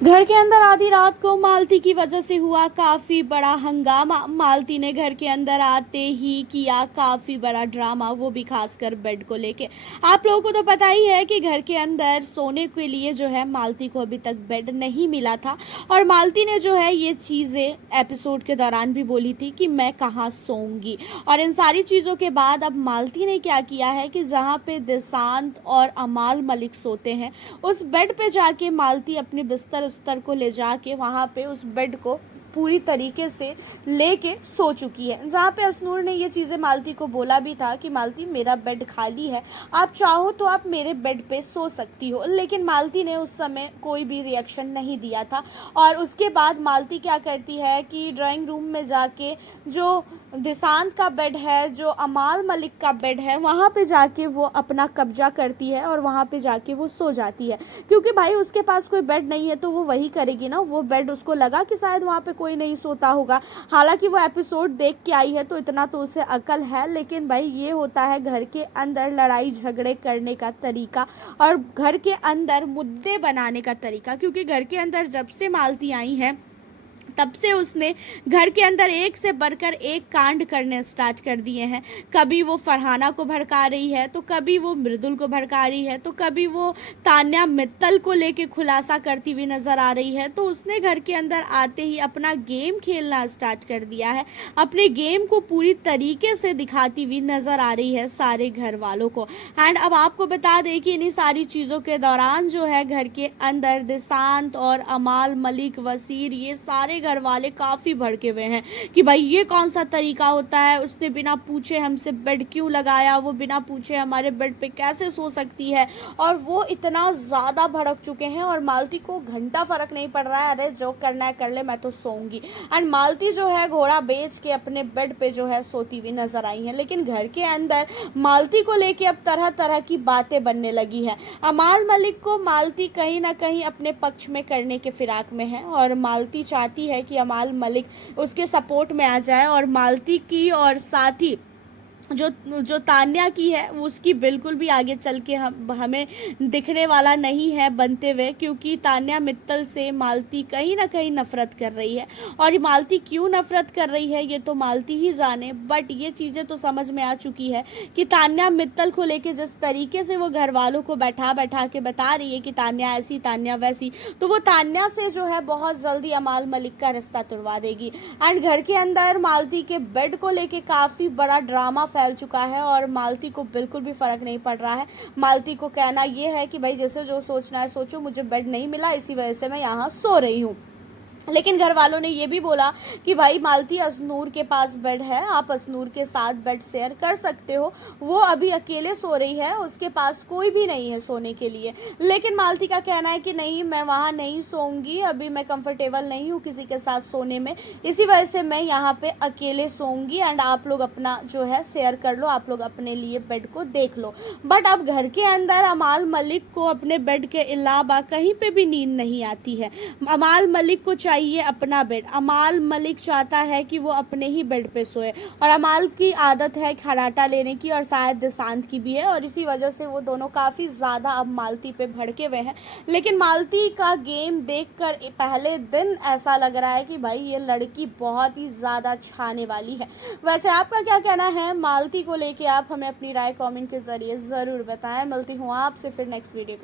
घर के अंदर आधी रात को मालती की वजह से हुआ काफी बड़ा हंगामा। मालती ने घर के अंदर आते ही किया काफी बड़ा ड्रामा, वो भी खासकर बेड को लेके। आप लोगों को तो पता ही है कि घर के अंदर सोने के लिए जो है मालती को अभी तक बेड नहीं मिला था, और मालती ने जो है ये चीज़ें एपिसोड के दौरान भी बोली थी कि मैं कहाँ सोऊंगी। और इन सारी चीज़ों के बाद अब मालती ने क्या किया है कि जहाँ पे दिशांत और अमाल मलिक सोते हैं, उस बेड पे जाके मालती अपने बिस्तर उस्तर को ले जाके वहाँ पे उस बेड को पूरी तरीके से लेके सो चुकी है। जहाँ पे असनूर ने ये चीज़ें मालती को बोला भी था कि मालती मेरा बेड खाली है, आप चाहो तो आप मेरे बेड पे सो सकती हो, लेकिन मालती ने उस समय कोई भी रिएक्शन नहीं दिया था। और उसके बाद मालती क्या करती है कि ड्राइंग रूम में जाके जो दिशांत का बेड है, जो अमाल मलिक का बेड है, वहाँ पे जाके वो अपना कब्जा करती है और वहाँ पे जाके वो सो जाती है। क्योंकि भाई उसके पास कोई बेड नहीं है तो वो वही करेगी ना। वो बेड उसको लगा कि शायद वहाँ पे कोई नहीं सोता होगा। हालांकि वो एपिसोड देख के आई है तो इतना तो उसे अकल है, लेकिन भाई ये होता है घर के अंदर लड़ाई झगड़े करने का तरीका और घर के अंदर मुद्दे बनाने का तरीका। क्योंकि घर के अंदर जब से मालती आई है तब से उसने घर के अंदर एक से बढ़कर एक कांड करने स्टार्ट कर दिए हैं। कभी वो फरहाना को भड़का रही है, तो कभी वो मृदुल को भड़का रही है, तो कभी वो तान्या मित्तल को लेके खुलासा करती हुई नजर आ रही है। तो उसने घर के अंदर आते ही अपना गेम खेलना स्टार्ट कर दिया है, अपने गेम को पूरी तरीके से दिखाती हुई नजर आ रही है सारे घर वालों को। एंड अब आपको बता दें कि इन्हीं सारी चीज़ों के दौरान जो है घर के अंदर दिशांत और अमाल मलिक, वसीर, ये सारे घर वाले काफ़ी भड़के हुए हैं कि भाई ये कौन सा तरीका होता है, उसने बिना पूछे हमसे बेड क्यों लगाया, वो बिना पूछे हमारे बेड पे कैसे सो सकती है। और वो इतना ज़्यादा भड़क चुके हैं और मालती को घंटा फर्क नहीं पड़ रहा है, अरे जो करना है कर ले, मैं तो सोऊंगी। एंड मालती जो है घोड़ा बेच के अपने बेड पे जो है सोती हुई नजर आई है। लेकिन घर के अंदर मालती को लेके अब तरह तरह की बातें बनने लगी है। अमाल मलिक को मालती कहीं ना कहीं अपने पक्ष में करने के फिराक में है और मालती चाहती है कि अमाल मलिक उसके सपोर्ट में आ जाए। और मालती की और साथ ही जो जो तान्या की है उसकी बिल्कुल भी आगे चल के हमें दिखने वाला नहीं है बनते हुए, क्योंकि तान्या मित्तल से मालती कहीं ना कहीं नफरत कर रही है। और ये मालती क्यों नफरत कर रही है ये तो मालती ही जाने, बट ये चीज़ें तो समझ में आ चुकी है कि तान्या मित्तल को लेके जिस तरीके से वो घर वालों को बैठा बैठा के बता रही है कि तान्या ऐसी तान्या वैसी, तो वो तान्या से जो है बहुत जल्दी अमाल मलिक का रिश्ता तुड़वा देगी। एंड घर के अंदर मालती के बेड को लेके काफ़ी बड़ा ड्रामा फैल चुका है और मालती को बिल्कुल भी फर्क नहीं पड़ रहा है। मालती को कहना यह है कि भाई जैसे जो सोचना है सोचो, मुझे बेड नहीं मिला इसी वजह से मैं यहाँ सो रही हूँ। लेकिन घर वालों ने ये भी बोला कि भाई मालती असनूर के पास बेड है, आप असनूर के साथ बेड शेयर कर सकते हो, वो अभी अकेले सो रही है, उसके पास कोई भी नहीं है सोने के लिए। लेकिन मालती का कहना है कि नहीं, मैं वहाँ नहीं सोऊंगी, अभी मैं कंफर्टेबल नहीं हूँ किसी के साथ सोने में, इसी वजह से मैं यहाँ पे अकेले सोऊंगी एंड आप लोग अपना जो है शेयर कर लो, आप लोग अपने लिए बेड को देख लो। बट अब घर के अंदर अमाल मलिक को अपने बेड के अलावा कहीं पे भी नींद नहीं आती है। अमाल मलिक को चाहिए अपना बेड, अमाल मलिक चाहता है कि वो अपने ही बेड पे सोए। और अमाल की आदत है खराटा लेने की और शायद दिशांत की भी है, और इसी वजह से वो दोनों काफ़ी ज़्यादा अब मालती पे भड़के हुए हैं। लेकिन मालती का गेम देखकर पहले दिन ऐसा लग रहा है कि भाई ये लड़की बहुत ही ज़्यादा छाने वाली है। वैसे आपका क्या कहना है मालती को लेके, आप हमें अपनी राय कमेंट के ज़रिए ज़रूर बताएं। मिलती हूँ आपसे फिर नेक्स्ट वीडियो के